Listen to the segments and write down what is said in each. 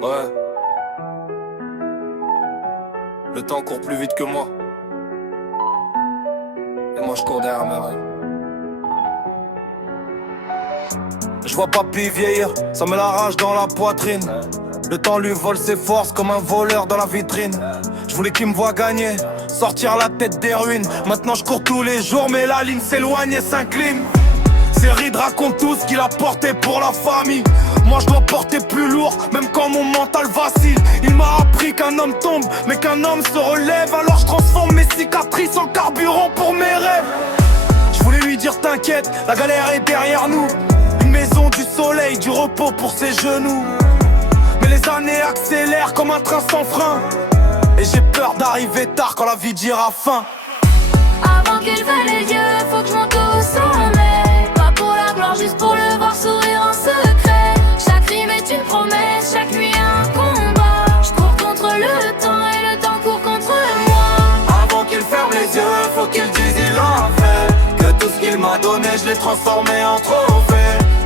Ouais. Le temps court plus vite que moi. Et moi je cours derrière mes rêves. Je vois papy vieillir, ça me la rage dans la poitrine. Le temps lui vole ses forces comme un voleur dans la vitrine. Je voulais qu'il me voie gagner, sortir la tête des ruines. Maintenant je cours tous les jours mais la ligne s'éloigne et s'incline. Ces rides racontent tout ce qu'il a porté pour la famille. Moi je dois porter plus lourd, même quand mon mental vacille. Il m'a appris qu'un homme tombe, mais qu'un homme se relève. Alors je transforme mes cicatrices en carburant pour mes rêves. Je voulais lui dire t'inquiète, la galère est derrière nous. Une maison, du soleil, du repos pour ses genoux. Mais les années accélèrent comme un train sans frein. Et j'ai peur d'arriver tard quand la vie dira fin. Avant qu'il ferme les yeux, faut que je monte au sommet. Pas pour la gloire, juste pour le voir sourire en secret. Chaque rime est une promesse, chaque nuit un combat. Je cours contre le temps et le temps court contre moi. Avant qu'il ferme les yeux, faut qu'il dise il en fait. Que tout ce qu'il m'a donné, je l'ai transformé en trophée.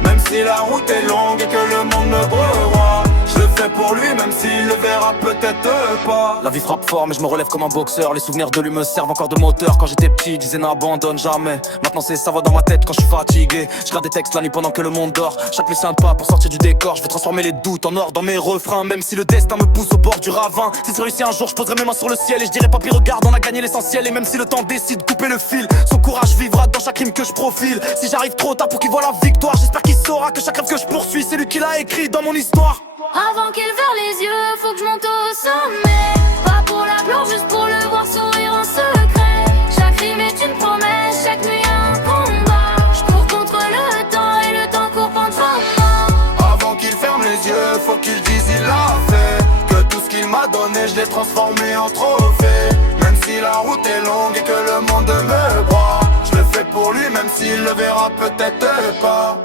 Même si la route est longue et que le monde me broie, je le fais pour lui même s'il le verra peut-être pas. La vie frappe fort mais je me relève comme un boxeur. Les souvenirs de lui me servent encore de moteur. Quand j'étais petit, je disais n'abandonne jamais. Maintenant c'est ça va dans ma tête quand je suis fatigué. Je garde des textes la nuit pendant que le monde dort. Chaque plus un pas pour sortir du décor. Je veux transformer les doutes en or dans mes refrains. Même si le destin me pousse au bord du ravin. Si c'est réussi un jour, je poserai mes mains sur le ciel. Et je dirai papy regarde, on a gagné l'essentiel. Et même si le temps décide de couper le fil, son courage vivra dans chaque rime que je profile. Si j'arrive trop tard pour qu'il voit la victoire, j'espère qu'il saura que chaque rêve que je poursuis, c'est lui qui l'a écrit dans mon histoire. Avant qu'il ferme les yeux, faut que je monte au sommet. Pas pour la gloire, juste pour le voir sourire en secret. Chaque rime est une promesse, chaque nuit un combat. Je cours contre le temps et le temps court contre moi. Avant qu'il ferme les yeux, faut qu'il dise il l'a fait. Que tout ce qu'il m'a donné, je l'ai transformé en trophée. Même si la route est longue et que le monde me broie, je le fais pour lui même s'il le verra peut-être pas.